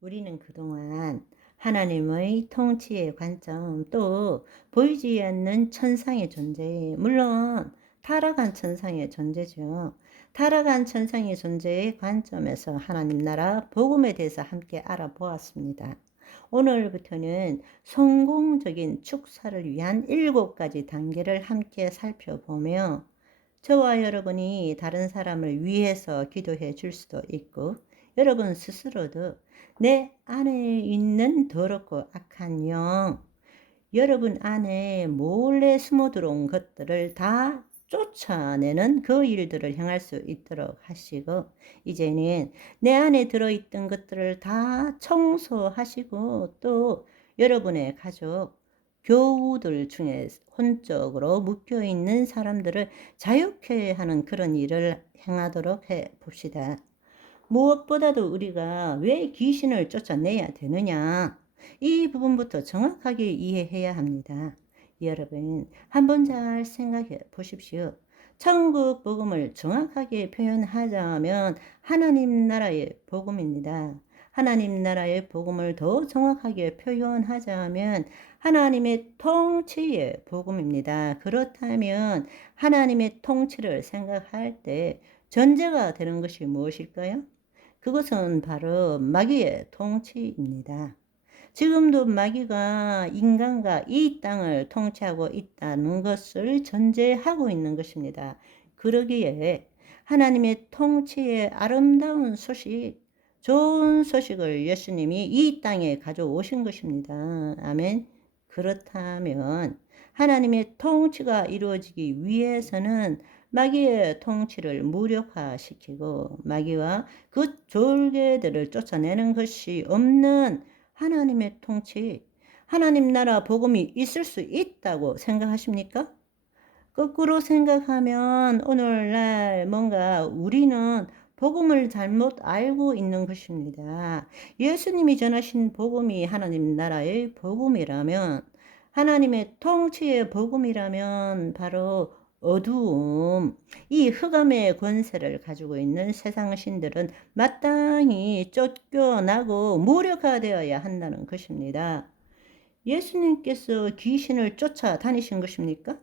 우리는 그동안 하나님의 통치의 관점, 또 보이지 않는 천상의 존재, 물론 타락한 천상의 존재죠. 타락한 천상의 존재의 관점에서 하나님 나라 복음에 대해서 함께 알아보았습니다. 오늘부터는 성공적인 축사를 위한 7가지 단계를 함께 살펴보며, 저와 여러분이 다른 사람을 위해서 기도해 줄 수도 있고, 여러분 스스로도 내 안에 있는 더럽고 악한 영, 여러분 안에 몰래 숨어 들어온 것들을 다 쫓아내는 그 일들을 행할 수 있도록 하시고, 이제는 내 안에 들어있던 것들을 다 청소하시고, 또 여러분의 가족, 교우들 중에 혼적으로 묶여있는 사람들을 자유케 하는 그런 일을 행하도록 해 봅시다. 무엇보다도 우리가 왜 귀신을 쫓아내야 되느냐, 이 부분부터 정확하게 이해해야 합니다. 여러분, 한번 잘 생각해 보십시오. 천국 복음을 정확하게 표현하자면 하나님 나라의 복음입니다. 하나님 나라의 복음을 더 정확하게 표현하자면 하나님의 통치의 복음입니다. 그렇다면 하나님의 통치를 생각할 때 전제가 되는 것이 무엇일까요? 그것은 바로 마귀의 통치입니다. 지금도 마귀가 인간과 이 땅을 통치하고 있다는 것을 전제하고 있는 것입니다. 그러기에 하나님의 통치의 아름다운 소식, 좋은 소식을 예수님이 이 땅에 가져오신 것입니다. 아멘. 그렇다면 하나님의 통치가 이루어지기 위해서는 마귀의 통치를 무력화시키고 마귀와 그 졸개들을 쫓아내는 것이 없는 하나님의 통치, 하나님 나라 복음이 있을 수 있다고 생각하십니까? 거꾸로 생각하면 오늘날 뭔가 우리는 복음을 잘못 알고 있는 것입니다. 예수님이 전하신 복음이 하나님 나라의 복음이라면, 하나님의 통치의 복음이라면 바로 어두움, 이 흑암의 권세를 가지고 있는 세상 신들은 마땅히 쫓겨나고 무력화되어야 한다는 것입니다. 예수님께서 귀신을 쫓아다니신 것입니까?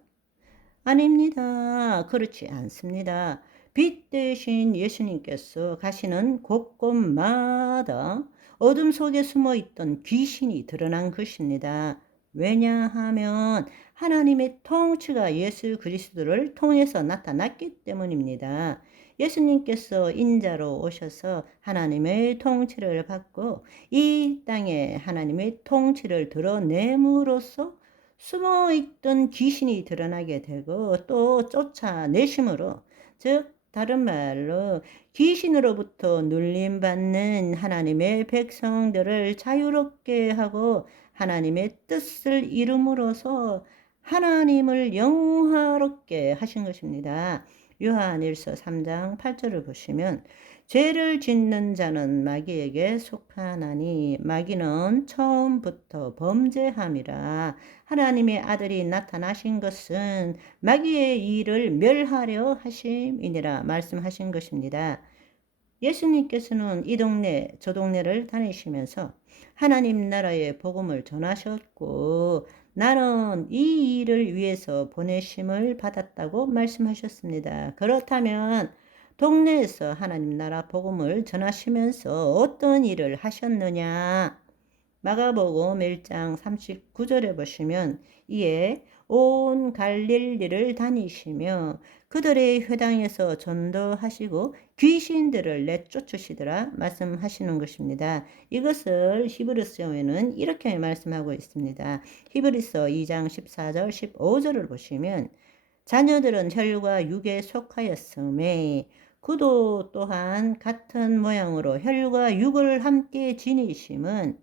아닙니다. 그렇지 않습니다. 빛 대신 예수님께서 가시는 곳곳마다 어둠 속에 숨어 있던 귀신이 드러난 것입니다. 왜냐하면 하나님의 통치가 예수 그리스도를 통해서 나타났기 때문입니다. 예수님께서 인자로 오셔서 하나님의 통치를 받고 이 땅에 하나님의 통치를 드러냄으로써 숨어있던 귀신이 드러나게 되고 또 쫓아내심으로, 즉 다른 말로 귀신으로부터 눌림받는 하나님의 백성들을 자유롭게 하고 하나님의 뜻을 이룸으로써 하나님을 영화롭게 하신 것입니다. 요한일서 3장 8절을 보시면, 죄를 짓는 자는 마귀에게 속하나니 마귀는 처음부터 범죄함이라. 하나님의 아들이 나타나신 것은 마귀의 일을 멸하려 하심이니라 말씀하신 것입니다. 예수님께서는 이 동네 저 동네를 다니시면서 하나님 나라의 복음을 전하셨고, 나는 이 일을 위해서 보내심을 받았다고 말씀하셨습니다. 그렇다면 동네에서 하나님 나라 복음을 전하시면서 어떤 일을 하셨느냐? 마가복음 1장 39절에 보시면, 이에 온 갈릴리를 다니시며 그들의 회당에서 전도하시고 귀신들을 내쫓으시더라 말씀하시는 것입니다. 이것을 히브리서에는 이렇게 말씀하고 있습니다. 히브리서 2장 14절 15절을 보시면, 자녀들은 혈과 육에 속하였음에 그도 또한 같은 모양으로 혈과 육을 함께 지니심은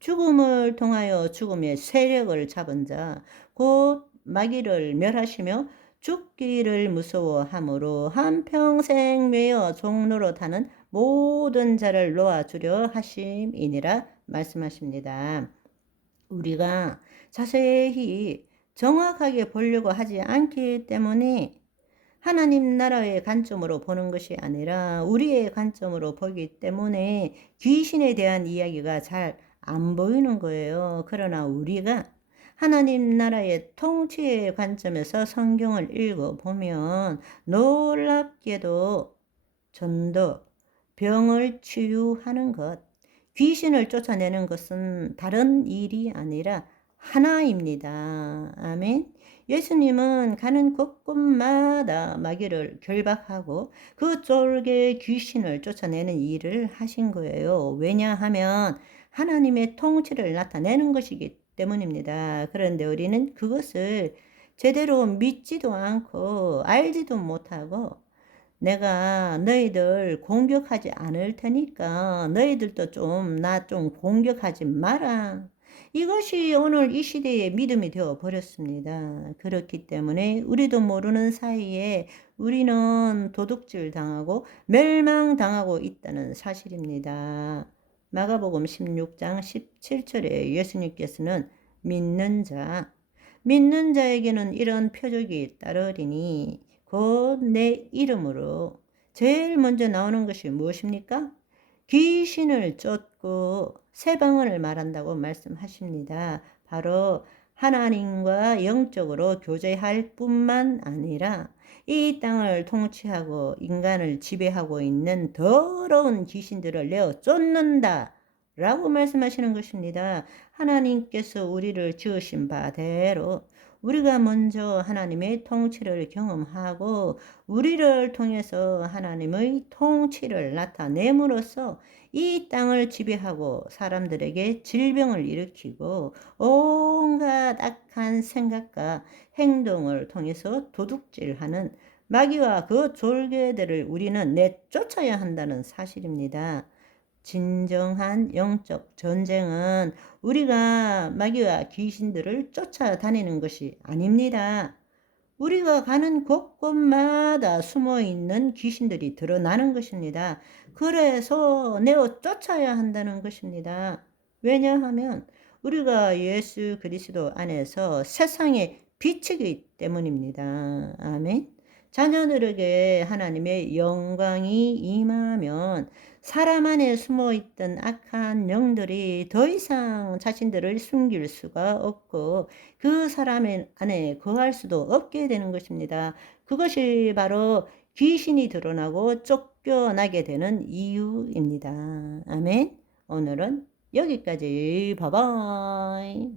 죽음을 통하여 죽음의 세력을 잡은 자, 곧 마귀를 멸하시며 죽기를 무서워함으로 한평생 매여 종로로 타는 모든 자를 놓아주려 하심이니라 말씀하십니다. 우리가 자세히 정확하게 보려고 하지 않기 때문에 하나님 나라의 관점으로 보는 것이 아니라 우리의 관점으로 보기 때문에 귀신에 대한 이야기가 잘 안 보이는 거예요. 그러나 우리가 하나님 나라의 통치의 관점에서 성경을 읽어보면 놀랍게도 전도, 병을 치유하는 것, 귀신을 쫓아내는 것은 다른 일이 아니라 하나입니다. 아멘. 예수님은 가는 곳곳마다 마귀를 결박하고 그 쫄개 귀신을 쫓아내는 일을 하신 거예요. 왜냐하면 하나님의 통치를 나타내는 것이기 때문입니다. 그런데 우리는 그것을 제대로 믿지도 않고 알지도 못하고 내가 너희들 공격하지 않을 테니까 너희들도 나 좀 공격하지 마라. 이것이 오늘 이 시대의 믿음이 되어 버렸습니다. 그렇기 때문에 우리도 모르는 사이에 우리는 도둑질 당하고 멸망당하고 있다는 사실입니다. 마가복음 16장 17절에 예수님께서는 믿는 자에게는 이런 표적이 따르리니 곧 내 이름으로 제일 먼저 나오는 것이 무엇입니까? 귀신을 쫓고 새 방언을 말한다고 말씀하십니다. 바로 하나님과 영적으로 교제할 뿐만 아니라 이 땅을 통치하고 인간을 지배하고 있는 더러운 귀신들을 내어 쫓는다 라고 말씀하시는 것입니다. 하나님께서 우리를 지으신 바대로 우리가 먼저 하나님의 통치를 경험하고 우리를 통해서 하나님의 통치를 나타냄으로써 이 땅을 지배하고 사람들에게 질병을 일으키고 온갖 악한 생각과 행동을 통해서 도둑질하는 마귀와 그 졸개들을 우리는 내쫓아야 한다는 사실입니다. 진정한 영적 전쟁은 우리가 마귀와 귀신들을 쫓아다니는 것이 아닙니다. 우리가 가는 곳곳마다 숨어있는 귀신들이 드러나는 것입니다. 그래서 내어 쫓아야 한다는 것입니다. 왜냐하면 우리가 예수 그리스도 안에서 세상의 빛이기 때문입니다. 아멘. 자녀들에게 하나님의 영광이 임하면 사람 안에 숨어있던 악한 영들이 더 이상 자신들을 숨길 수가 없고 그 사람 안에 거할 수도 없게 되는 것입니다. 그것이 바로 귀신이 드러나고 쫓겨나게 되는 이유입니다. 아멘. 오늘은 여기까지. 바이바이.